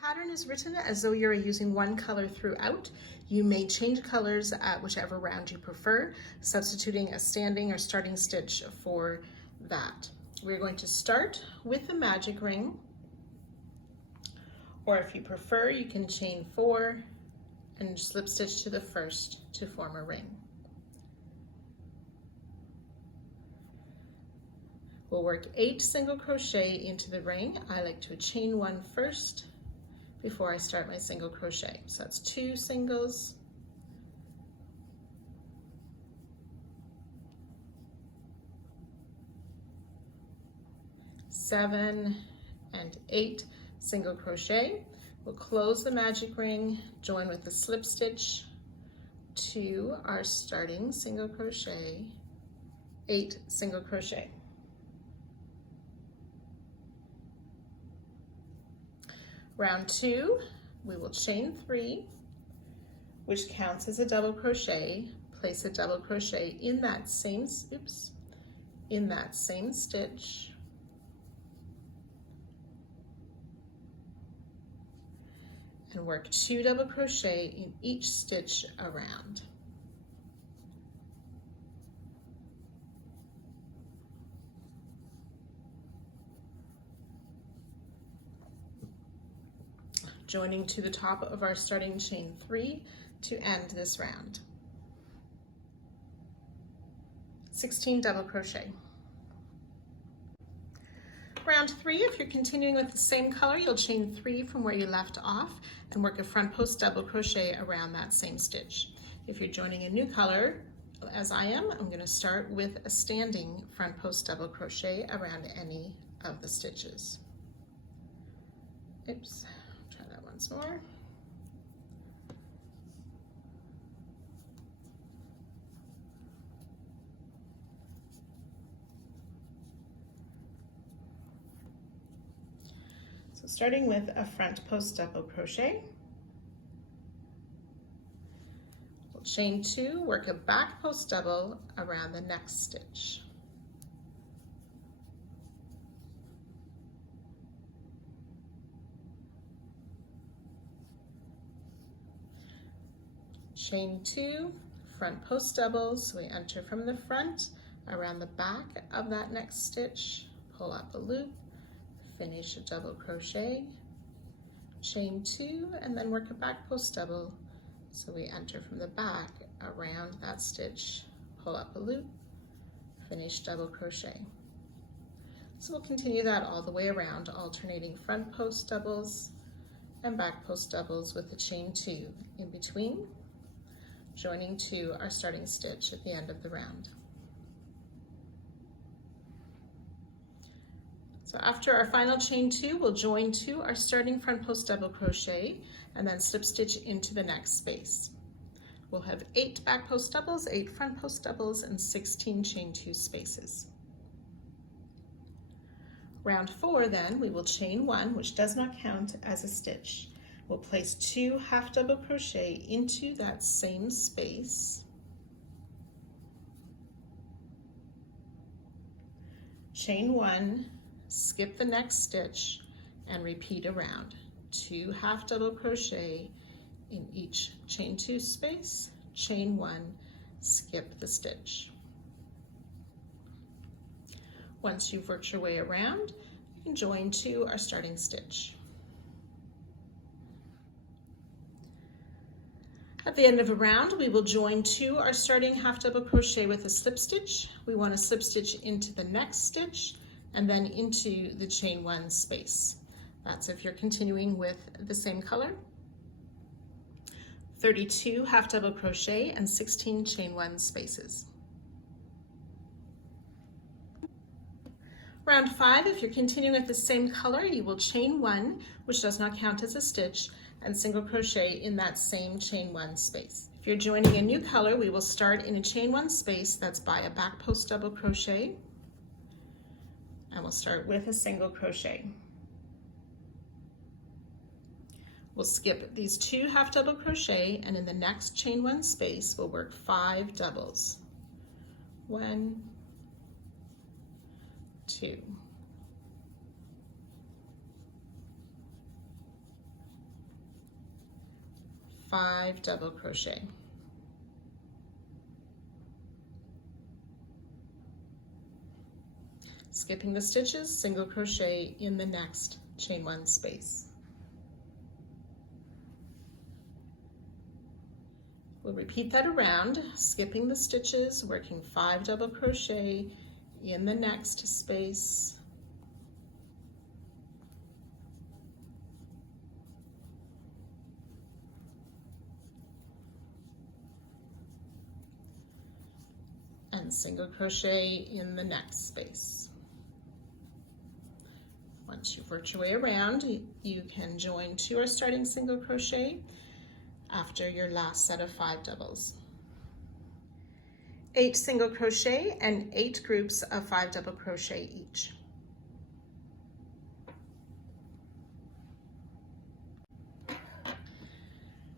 Pattern is written as though you're using one color throughout. You may change colors at whichever round you prefer, substituting a standing or starting stitch for that. We're going to start with the magic ring, or if you prefer, you can chain 4 and slip stitch to the first to form a ring. We'll work 8 single crochet into the ring. I like to chain 1 first before I start my single crochet. So that's 2 singles, seven and 8 single crochet. We'll close the magic ring, join with a slip stitch to our starting single crochet, 8 single crochet. Round 2, we will chain 3, which counts as a double crochet. Place a double crochet in that same, stitch, and work 2 double crochet in each stitch around. Joining to the top of our starting chain 3 to end this round. 16 double crochet. Round 3, if you're continuing with the same color, you'll chain 3 from where you left off and work a front post double crochet around that same stitch. If you're joining a new color, as I am, I'm going to start with a standing front post double crochet around any of the stitches. Oops. Once more. So starting with a front post double crochet, we'll chain 2, work a back post double around the next stitch. Chain 2, front post doubles, so we enter from the front around the back of that next stitch, pull up a loop, finish a double crochet, chain 2, and then work a back post double, so we enter from the back around that stitch, pull up a loop, finish double crochet. So we'll continue that all the way around, alternating front post doubles and back post doubles with the chain 2 in between, joining to our starting stitch at the end of the round. So after our final chain 2, we'll join to our starting front post double crochet and then slip stitch into the next space. We'll have 8 back post doubles, 8 front post doubles, and 16 chain 2 spaces. Round 4 then, we will chain 1, which does not count as a stitch. We'll place 2 half double crochet into that same space, chain 1, skip the next stitch, and repeat around. 2 half double crochet in each chain 2 space, chain 1, skip the stitch. Once you've worked your way around, you can join to our starting stitch. At the end of a round, we will join to our starting half double crochet with a slip stitch. We want to slip stitch into the next stitch and then into the chain 1 space. That's if you're continuing with the same color. 32 half double crochet and 16 chain 1 spaces. Round 5, if you're continuing with the same color, you will chain 1, which does not count as a stitch, and single crochet in that same chain 1 space. If you're joining a new color, we will start in a chain 1 space that's by a back post double crochet, and we'll start with a single crochet. We'll skip these 2 half double crochet, and in the next chain 1 space, we'll work 5 doubles. 1, 2, 5 double crochet. Skipping the stitches, single crochet in the next chain 1 space. We'll repeat that around, skipping the stitches, working 5 double crochet in the next space. And single crochet in the next space. Once you've worked your way around, you can join 2 or starting single crochet after your last set of 5 doubles. 8 single crochet and 8 groups of 5 double crochet each.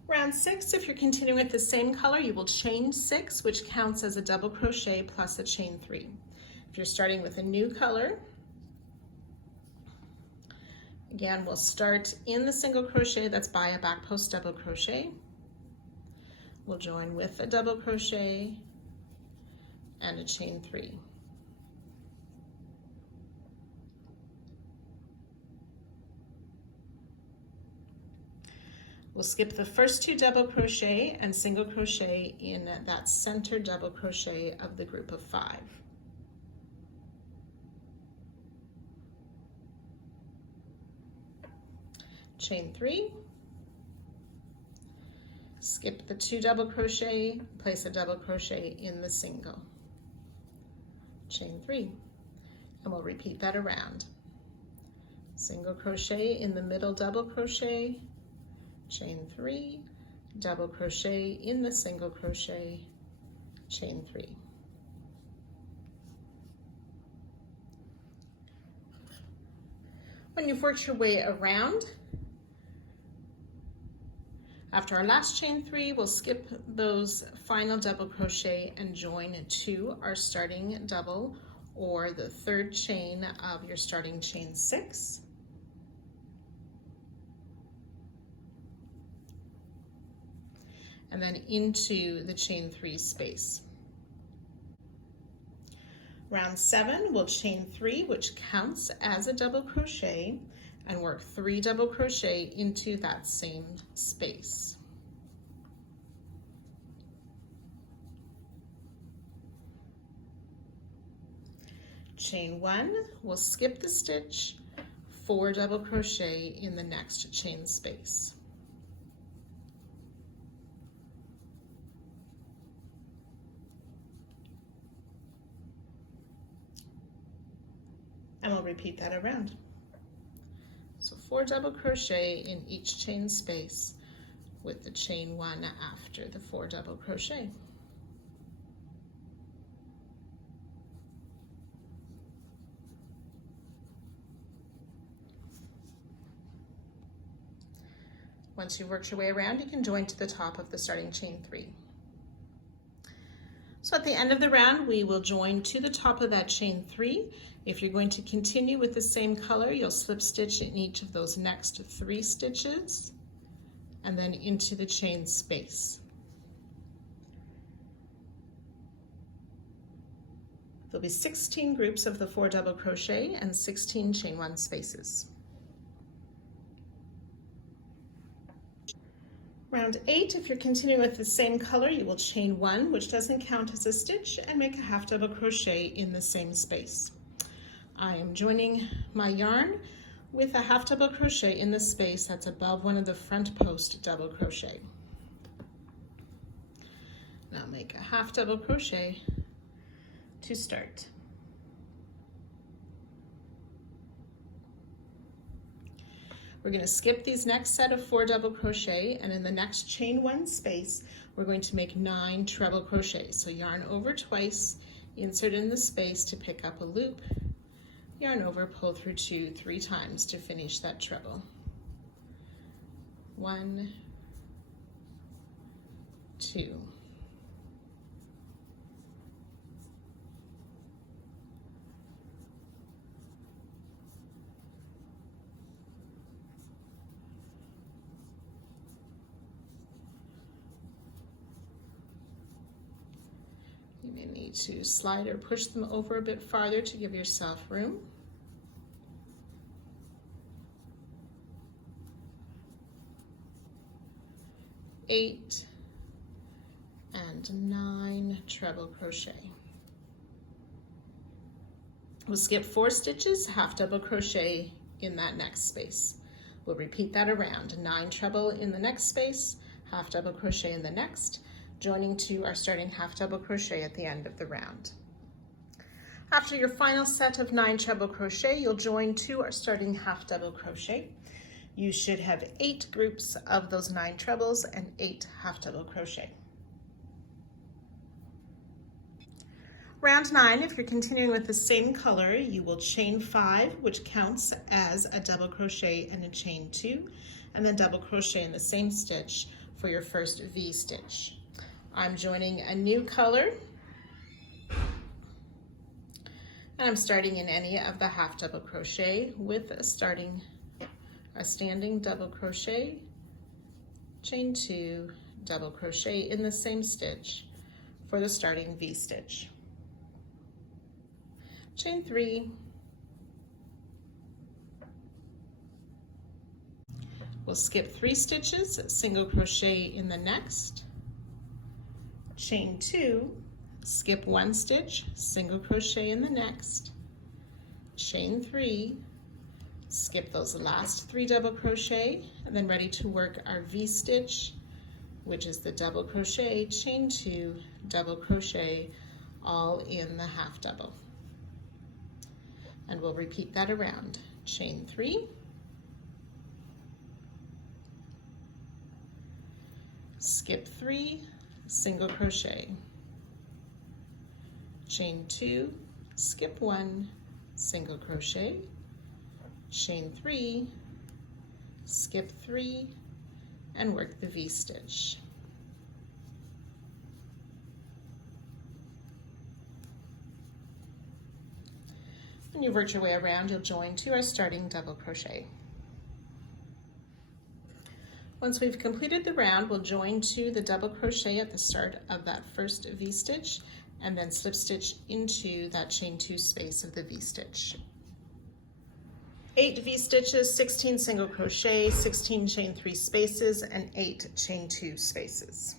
Round 6, if you're continuing with the same color, you will chain 6, which counts as a double crochet plus a chain 3. If you're starting with a new color, again, we'll start in the single crochet that's by a back post double crochet. We'll join with a double crochet and a chain 3. We'll skip the first 2 double crochet and single crochet in that center double crochet of the group of 5. Chain 3, skip the 2 double crochet, place a double crochet in the single. Chain 3, and we'll repeat that around. Single crochet in the middle double crochet, chain 3, double crochet in the single crochet, chain 3. When you've worked your way around, after our last chain 3, we'll skip those final double crochet and join to our starting double or the 3rd chain of your starting chain 6. And then into the chain 3 space. Round 7, we'll chain 3, which counts as a double crochet, and work 3 double crochet into that same space. Chain 1, we'll skip the stitch, 4 double crochet in the next chain space. And we'll repeat that around. So 4 double crochet in each chain space with the chain 1 after the 4 double crochet. Once you've worked your way around, you can join to the top of the starting chain 3. So at the end of the round, we will join to the top of that chain 3. If you're going to continue with the same color, you'll slip stitch in each of those next 3 stitches and then into the chain space. There'll be 16 groups of the 4 double crochet and 16 chain 1 spaces. Round 8, if you're continuing with the same color, you will chain 1, which doesn't count as a stitch, and make a half double crochet in the same space. I am joining my yarn with a half double crochet in the space that's above one of the front post double crochet. Now make a half double crochet to start. We're going to skip these next set of 4 double crochet, and in the next chain 1 space, we're going to make 9 treble crochets. So yarn over twice, insert in the space to pick up a loop, yarn over, pull through 2 3 times to finish that treble. 1, 2. You need to slide or push them over a bit farther to give yourself room. Eight and 9 treble crochet. We'll skip 4 stitches, half double crochet in that next space. We'll repeat that around, 9 treble in the next space, half double crochet in the next, joining to our starting half double crochet at the end of the round. After your final set of 9 treble crochet, you'll join to our starting half double crochet. You should have 8 groups of those 9 trebles and 8 half double crochet. Round 9, if you're continuing with the same color, you will chain 5, which counts as a double crochet and a chain 2, and then double crochet in the same stitch for your first V stitch. I'm joining a new color, and I'm starting in any of the half double crochet with a standing double crochet, chain 2, double crochet in the same stitch for the starting V stitch. Chain 3, we'll skip 3 stitches, single crochet in the next, chain 2, skip 1 stitch, single crochet in the next, chain 3, skip those last 3 double crochet, and then ready to work our V stitch, which is the double crochet, chain 2, double crochet, all in the half double. And we'll repeat that around. Chain 3, skip 3, single crochet, chain 2, skip 1, single crochet, chain 3, skip 3, and work the V stitch. When you work your way around, you'll join to our starting double crochet. Once we've completed the round, we'll join to the double crochet at the start of that first V stitch and then slip stitch into that chain 2 space of the V stitch. 8 V stitches, 16 single crochet, 16 chain 3 spaces, and 8 chain 2 spaces.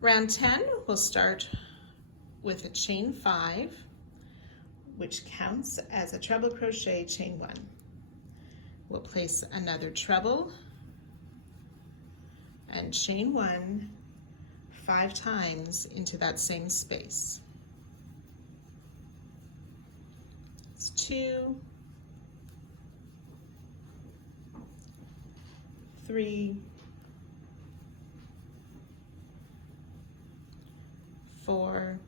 Round 10, we'll start with a chain 5, which counts as a treble crochet, chain 1. We'll place another treble and chain 1 5 times into that same space. It's 2, 3, 4,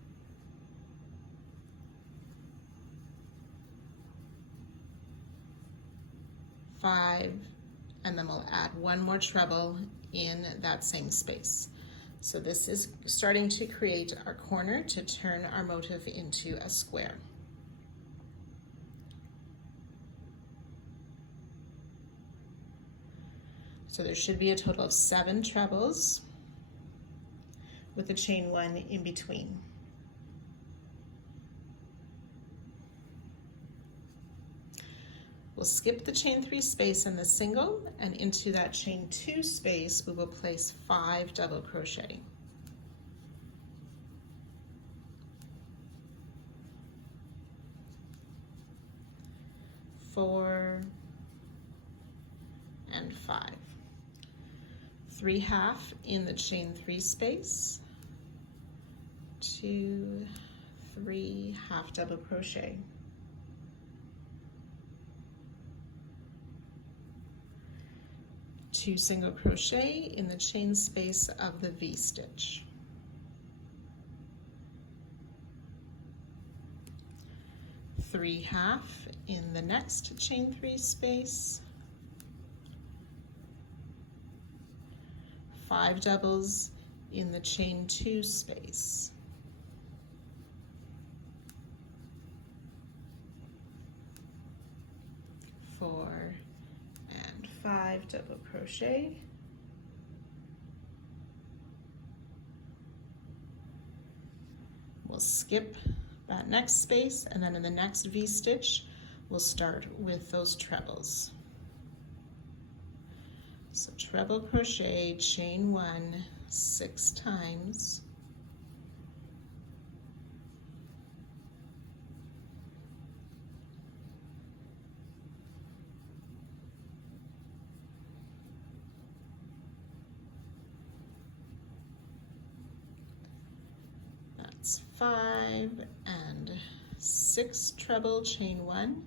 5, and then we'll add 1 more treble in that same space. So this is starting to create our corner to turn our motif into a square. So there should be a total of 7 trebles with a chain 1 in between. We'll skip the chain 3 space in the single, and into that chain 2 space we will place 5 double crochet. Four and 5. 3 half in the chain 3 space, 2, 3 half double crochet. 2 single crochet in the chain space of the V stitch. 3 half in the next chain 3 space, 5 doubles in the chain 2 space, 4 and 5 double crochet, skip that next space, and then in the next V-stitch, we'll start with those trebles. So treble crochet, chain 1, 6 times. That's 5 and 6 treble, chain 1,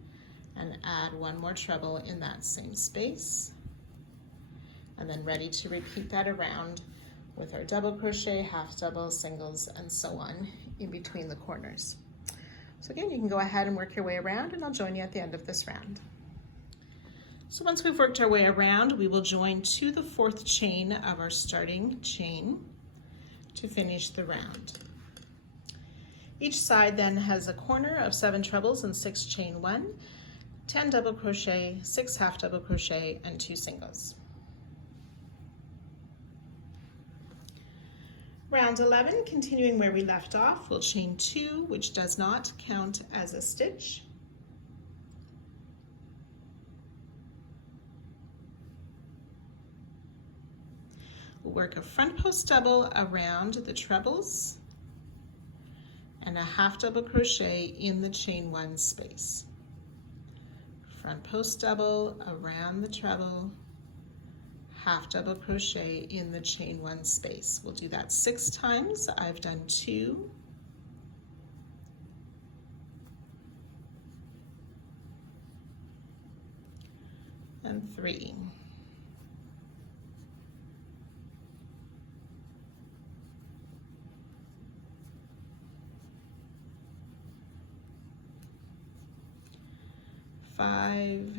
and add 1 more treble in that same space. And then ready to repeat that around with our double crochet, half double, singles, and so on in between the corners. So again, you can go ahead and work your way around, and I'll join you at the end of this round. So once we've worked our way around, we will join to the 4th chain of our starting chain to finish the round. Each side then has a corner of 7 trebles and 6 chain 1, 10 double crochet, 6 half double crochet, and 2 singles. Round 11, continuing where we left off, we'll chain 2, which does not count as a stitch. We'll work a front post double around the trebles and a half double crochet in the chain 1 space. Front post double around the treble, half double crochet in the chain 1 space. We'll do that 6 times. I've done 2. And 3. Five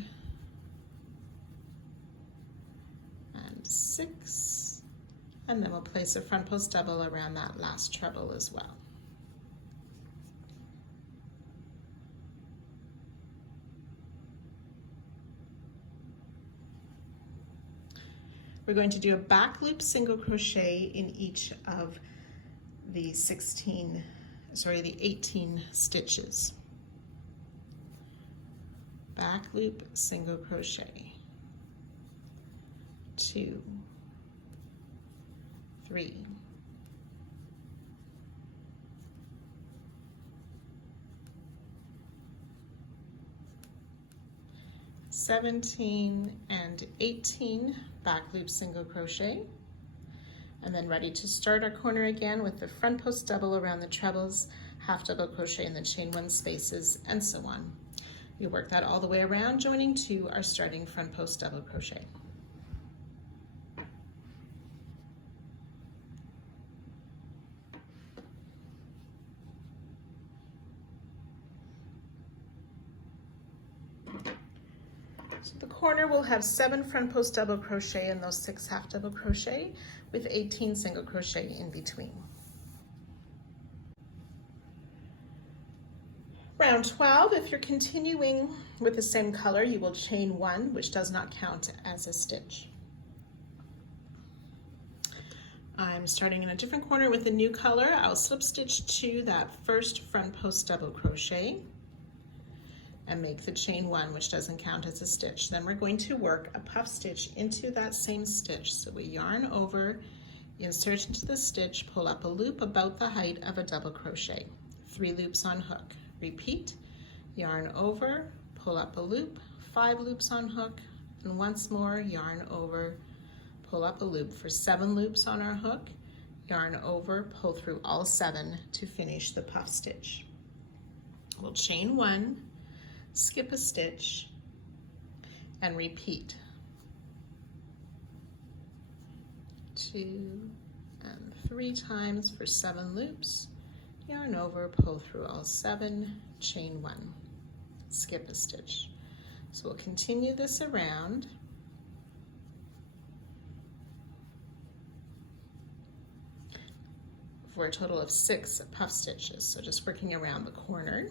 and 6, and then we'll place a front post double around that last treble as well. We're going to do a back loop single crochet in each of the 18 stitches. Back loop single crochet, 2, 3, 17 and 18 back loop single crochet, and then ready to start our corner again with the front post double around the trebles, half double crochet in the chain 1 spaces, and so on. We work that all the way around, joining to our starting front post double crochet. So the corner will have 7 front post double crochet and those 6 half double crochet with 18 single crochet in between. Round 12, if you're continuing with the same color, you will chain 1, which does not count as a stitch. I'm starting in a different corner with a new color. I'll slip stitch to that first front post double crochet and make the chain 1, which doesn't count as a stitch. Then we're going to work a puff stitch into that same stitch. So we yarn over, insert into the stitch, pull up a loop about the height of a double crochet, 3 loops on hook. Repeat, yarn over, pull up a loop, 5 loops on hook, and once more yarn over, pull up a loop for 7 loops on our hook, yarn over, pull through all 7 to finish the puff stitch. We'll chain 1, skip a stitch, and repeat. 2 and 3 times for 7 loops, yarn over, pull through all 7, chain 1, skip a stitch. So we'll continue this around. For a total of 6 puff stitches, so just working around the corner.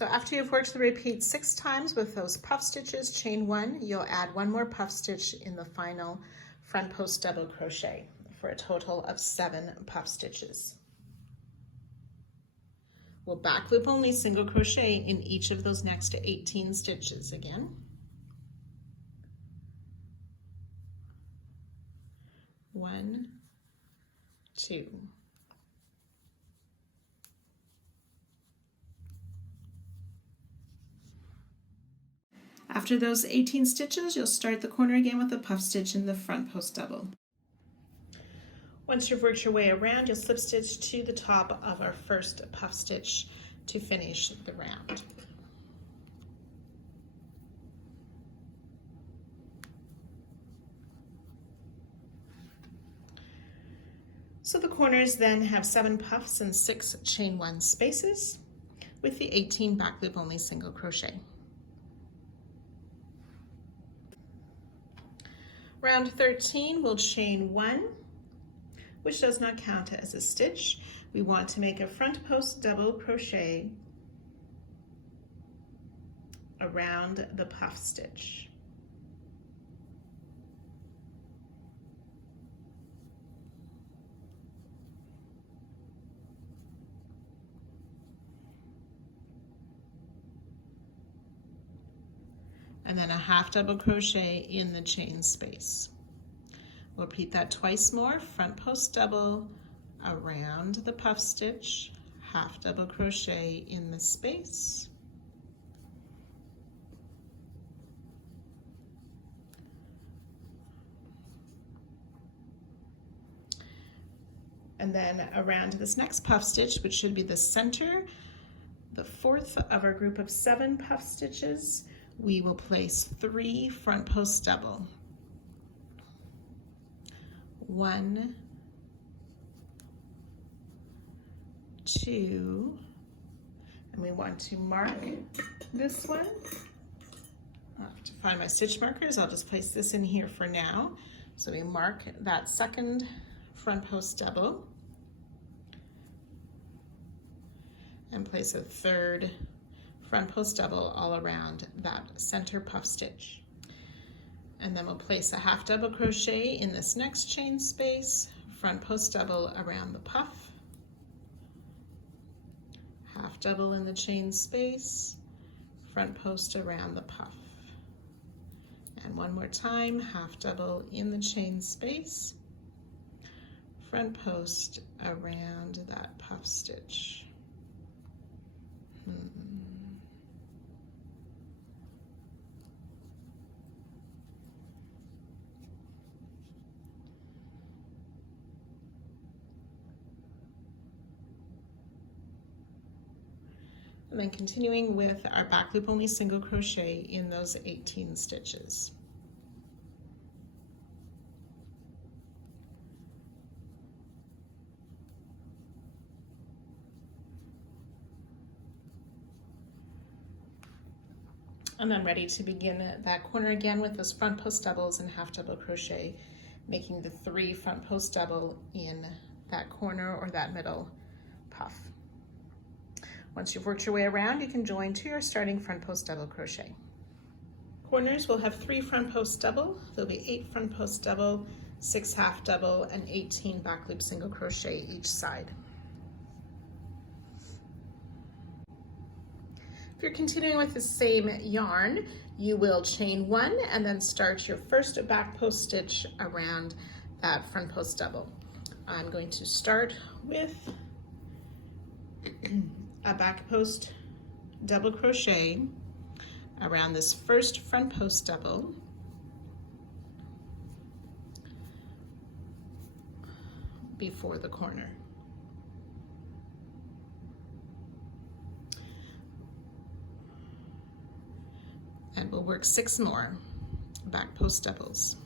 So after you've worked the repeat 6 times with those puff stitches, chain 1, you'll add 1 more puff stitch in the final front post double crochet for a total of 7 puff stitches. We'll back loop only single crochet in each of those next 18 stitches again. 1, 2. After those 18 stitches, you'll start the corner again with a puff stitch in the front post double. Once you've worked your way around, you'll slip stitch to the top of our first puff stitch to finish the round. So the corners then have 7 puffs and 6 chain 1 spaces with the 18 back loop only single crochet. Round 13, we'll chain 1, which does not count as a stitch. We want to make a front post double crochet around the puff stitch. And then a half double crochet in the chain space. We'll repeat that twice more, front post double around the puff stitch, half double crochet in the space, and then around this next puff stitch, which should be the center, the 4th of our group of 7 puff stitches, we will place 3 front post double. 1, 2, and we want to mark this one. I'll have to find my stitch markers. I'll just place this in here for now. So we mark that second front post double and place a 3rd front post double all around that center puff stitch. And then we'll place a half double crochet in this next chain space, front post double around the puff, half double in the chain space, front post around the puff. And one more time, half double in the chain space, front post around that puff stitch. And then continuing with our back loop only single crochet in those 18 stitches. And then ready to begin that corner again with those front post doubles and half double crochet, making the 3 front post double in that corner or that middle puff. Once you've worked your way around, you can join to your starting front post double crochet. Corners will have 3 front post double. There'll be 8 front post double, 6 half double, and 18 back loop single crochet each side. If you're continuing with the same yarn, you will chain 1 and then start your first back post stitch around that front post double. I'm going to start with a back post double crochet around this first front post double, before the corner. And we'll work 6 more back post doubles.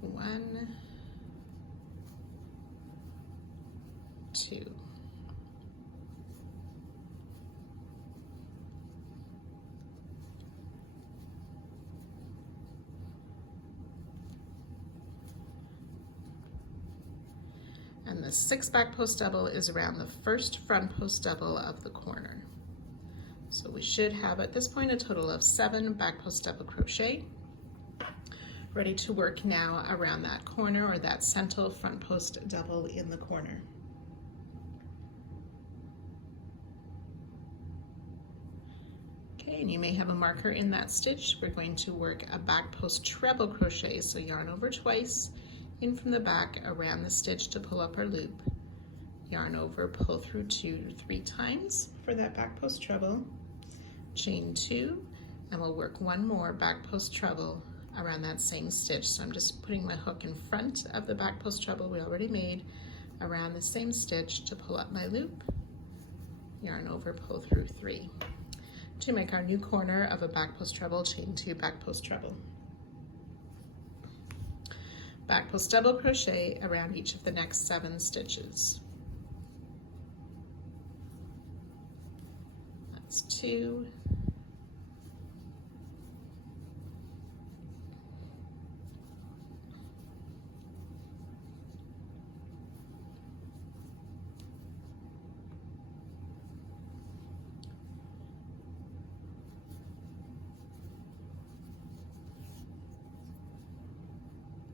1, 2. And And the 6th back post double is around the first front post double of the corner. So we should have at this point a total of 7 back post double crochet. Ready to work now around that corner or that central front post double in the corner. Okay, and you may have a marker in that stitch. We're going to work a back post treble crochet, so yarn over twice, in from the back around the stitch to pull up our loop, yarn over, pull through 2 to 3 times for that back post treble, chain 2, and we'll work one more back post treble around that same stitch. So I'm just putting my hook in front of the back post treble we already made around the same stitch to pull up my loop, yarn over, pull through 3. To make our new corner of a back post treble, chain 2 back post treble. Back post double crochet around each of the next 7 stitches. That's 2,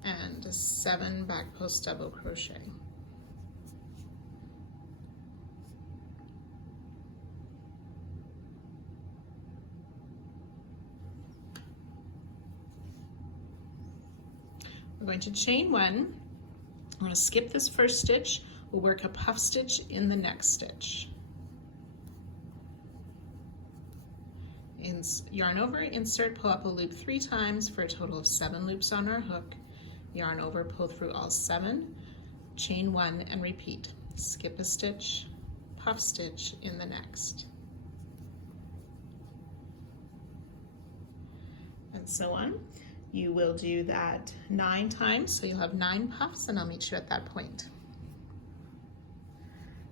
and 7 back post double crochet. We're going to chain 1. I'm going to skip this first stitch. We'll work a puff stitch in the next stitch. Yarn over, insert, pull up a loop 3 times for a total of 7 loops on our hook. Yarn over, pull through all 7, chain 1, and repeat. Skip a stitch, puff stitch in the next. And so on. You will do that 9 times, so you'll have 9 puffs, and I'll meet you at that point.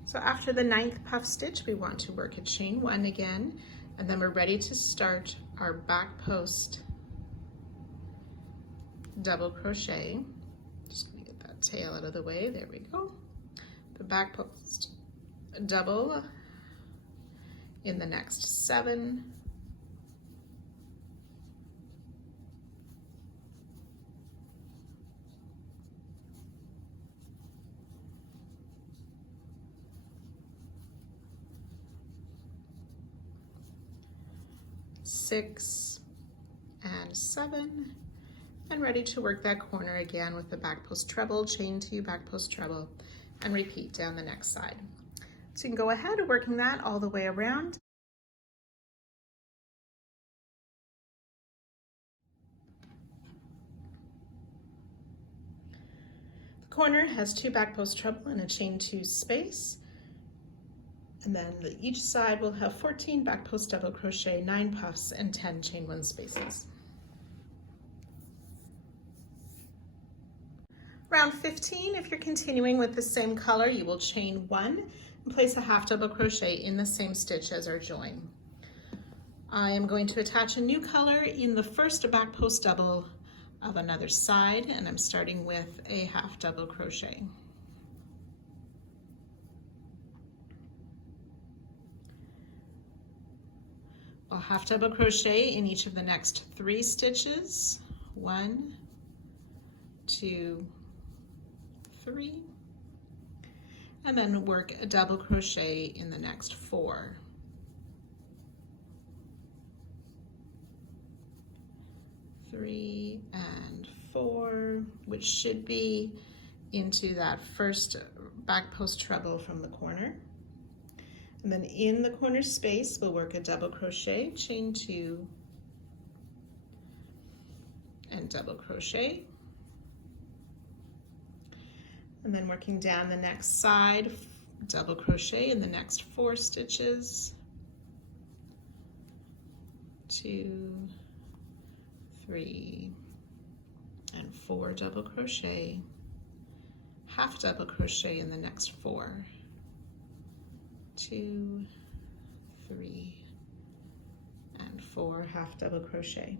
So after the 9th puff stitch, we want to work a chain 1 again, and then we're ready to start our back post double crochet. Just gonna get that tail out of the way, there we go. The back post double in the next 7, six and 7, and ready to work that corner again with the back post treble, chain 2 back post treble, and repeat down the next side. So you can go ahead working that all the way around. The corner has 2 back post treble and a chain 2 space. And then each side will have 14 back post double crochet, 9 puffs, and 10 chain 1 spaces. Round 15, if you're continuing with the same color, you will chain 1 and place a half double crochet in the same stitch as our join. I am going to attach a new color in the first back post double of another side, and I'm starting with a half double crochet. I'll half double crochet in each of the next 3 stitches. 1, 2, 3, and then work a double crochet in the next 4. 3 and 4, which should be into that first back post treble from the corner. And then in the corner space, we'll work a double crochet, chain 2, and double crochet. And then working down the next side, double crochet in the next 4 stitches. 2, 3, and 4 double crochet, half double crochet in the next 4. 2, 3, and 4 half double crochet.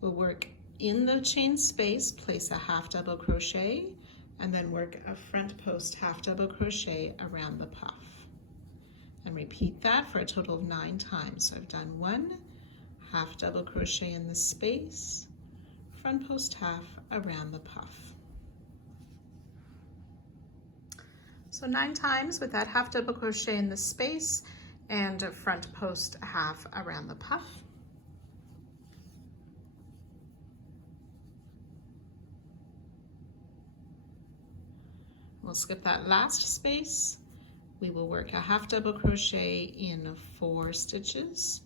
We'll work in the chain space, place a half double crochet and then work a front post half double crochet around the puff. And repeat that for a total of 9 times. So I've done 1 half double crochet in the space, front post half around the puff. So 9 times with that half double crochet in the space and a front post half around the puff. We'll skip that last space. We will work a half double crochet in 4 stitches.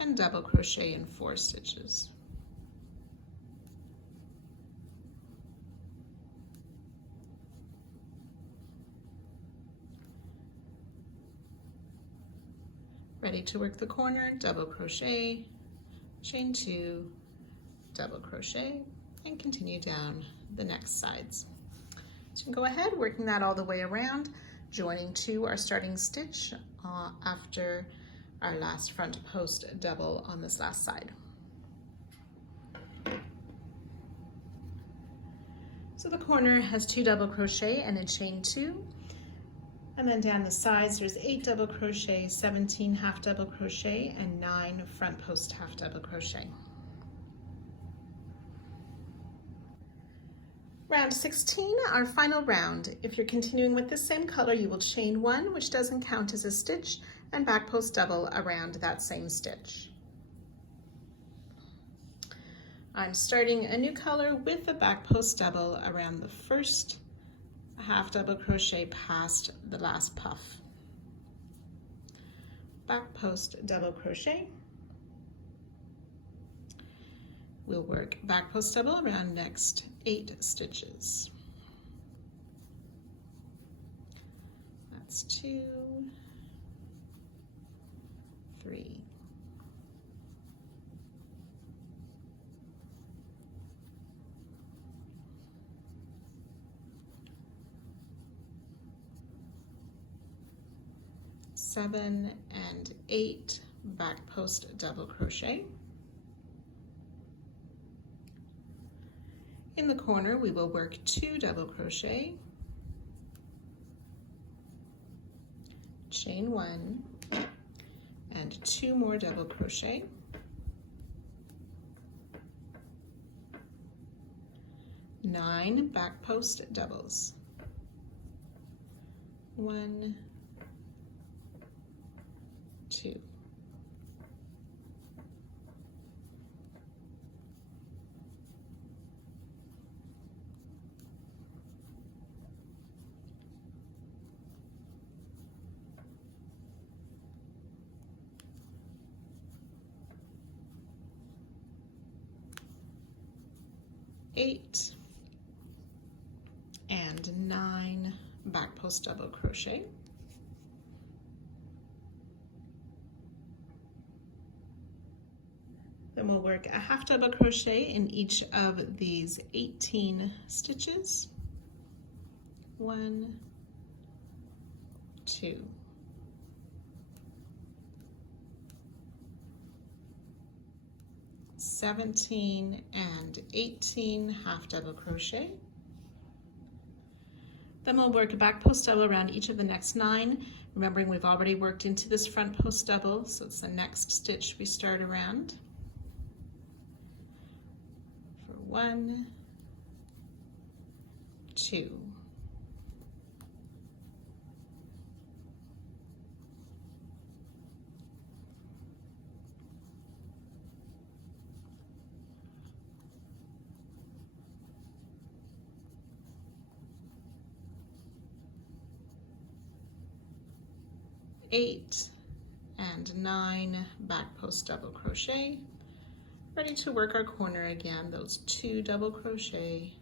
And double crochet in 4 stitches. Ready to work the corner, double crochet, chain 2, double crochet, and continue down the next sides. So you can go ahead working that all the way around, joining to our starting stitch after our last front post double on this last side. So the corner has 2 double crochet and a chain 2, and then down the sides there's 8 double crochet, 17 half double crochet, and 9 front post half double crochet. Round 16, our final round. If you're continuing with the same color, you will chain 1, which doesn't count as a stitch, and back post double around that same stitch. I'm starting a new color with a back post double around the first half double crochet past the last puff. Back post double crochet. We'll work back post double around next 8 stitches. That's 2, 3, 7 and 8 back post double crochet. In the corner, we will work 2 double crochet, chain 1, and 2 more double crochet, 9 back post doubles, 1, 2, 8 and 9 back post double crochet. Then we'll work a half double crochet in each of these 18 stitches. 1, 2, 17 and 18 half double crochet. Then we'll work a back post double around each of the next 9. Remembering we've already worked into this front post double, so it's the next stitch we start around. For 1, 2, 8 and 9 back post double crochet. Ready to work our corner again, those 2 double crochet,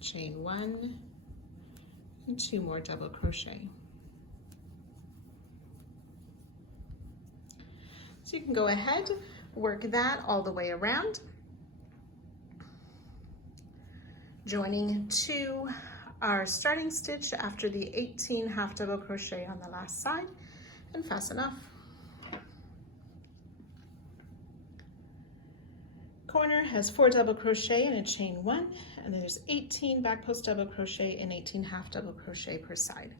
chain 1, and 2 more double crochet. So you can go ahead, work that all the way around, joining to our starting stitch after the 18 half double crochet on the last side and fasten off. Corner has 4 double crochet and a chain 1, and there's 18 back post double crochet and 18 half double crochet per side.